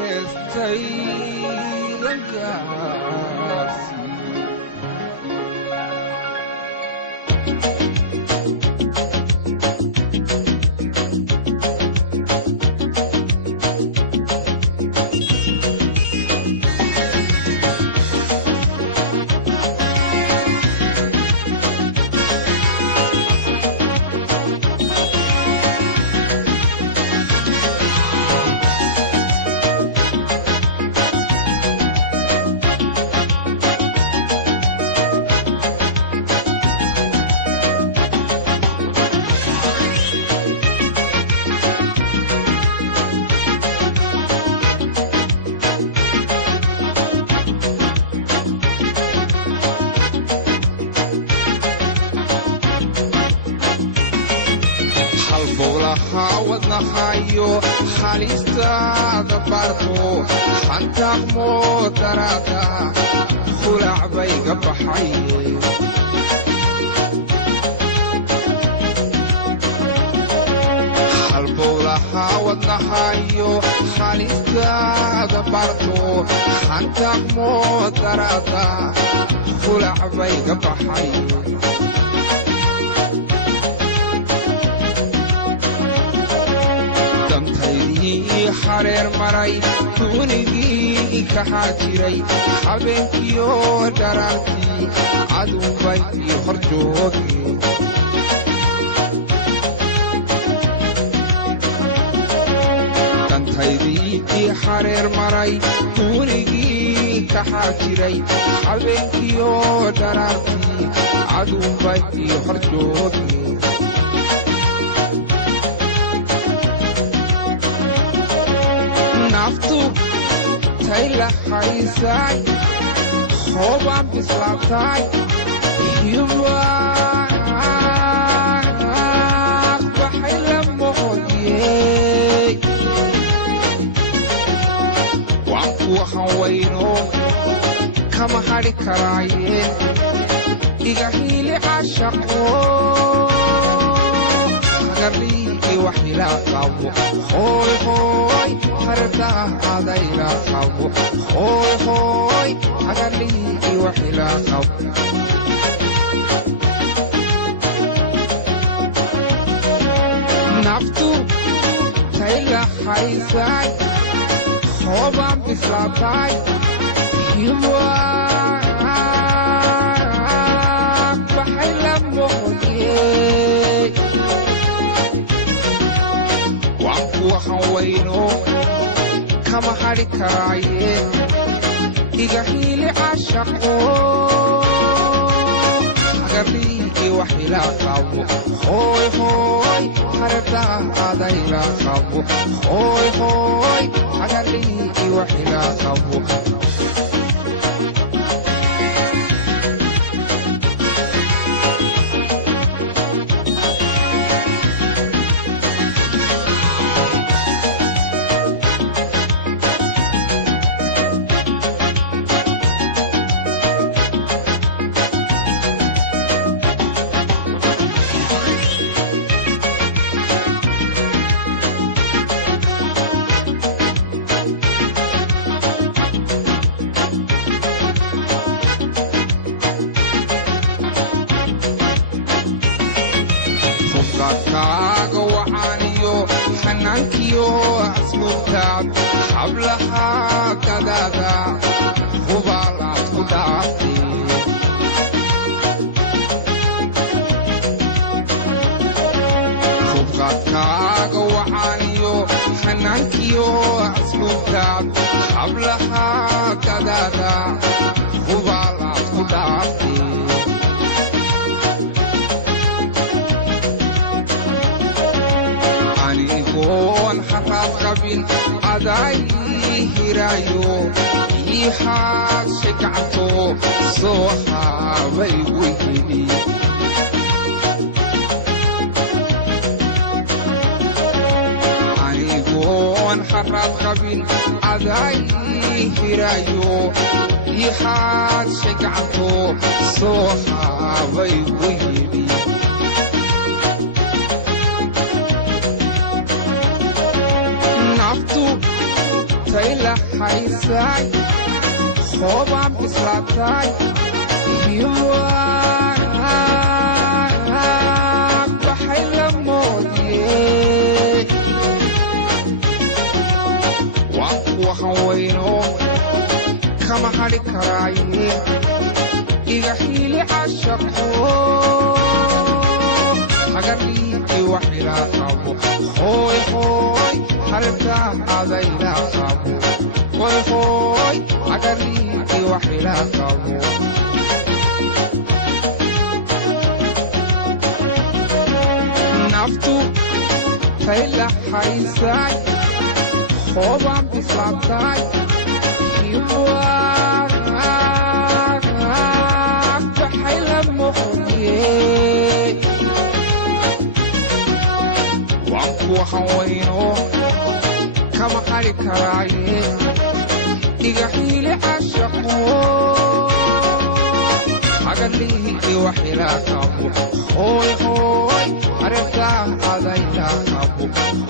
heestay la gaarsi wadnahayo halistaada barto xantaaq moodarada khulac bayga baxay halbowlaha wadnahayo halistaada barto xantaaq moodarada khulac bayga baxay xareer maray duunigii kaxaa jiray habeenkiyo dharaartii caduunbay ii hor joogeen dantaydii xareer maray duunigii kaxaa jiray habeenkiyo dharaartii caduunbay ii hor joogeen naftu tayla haysay hoobaan bislaatay hibaaq baxay la moqodyey waan kuwa hanwayno kama hadhi karaayeen iga hiili cashaqo hagarliigi wax ila qabo hooy hooy hardaada ila qabo hooy hooy hagarliigi wax ila qabo naftu tayla haysay hoobaan bislaatay hibaaq baxay la moqodyey waan kuwa hanwayno kama hadhi karaayeen iga hiili cashaqo hagarliigi wax ila qabo hooy hooy hardaada ila qabo hooy hooy hagarliigi wax ila qabo kaaga wacaaniyo xanaankiyo asluubtaad hablaha kadaada hubaalaad ku dhaaftay hubqaadkaaga wacaaniyo xanaankiyo asluubtaad hablaha kadaada hubaalaad ku dhaaftay anigoon xaraad qabin aday hiraayo ii xaashe gacto soo haabay weydi anigoon xaraad qabin aday hiraayo ii xaashe gacto soo haabay weydi fayla haysay khoobaan bislaatay iyo baxay la moodiyey waan kuwa haweyno kama hadhi karaaye iga xiili cashaqo hagadhiigii wax ilaa qabo hooy hooy harabtaa adayla qabo hooy hooy hagadhiigii wax ilaa qabo naftu fayla haysay khoobaan bislaatay baxay la moodiyey waan kuwa haweyno kama hadhi karaaye iga xiili cashaqo hagadhiigii wax ilaa qabo hooy hooy harabtaa adayla qabo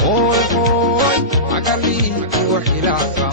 hooy hooy hagadhiigii wax ilaa qabo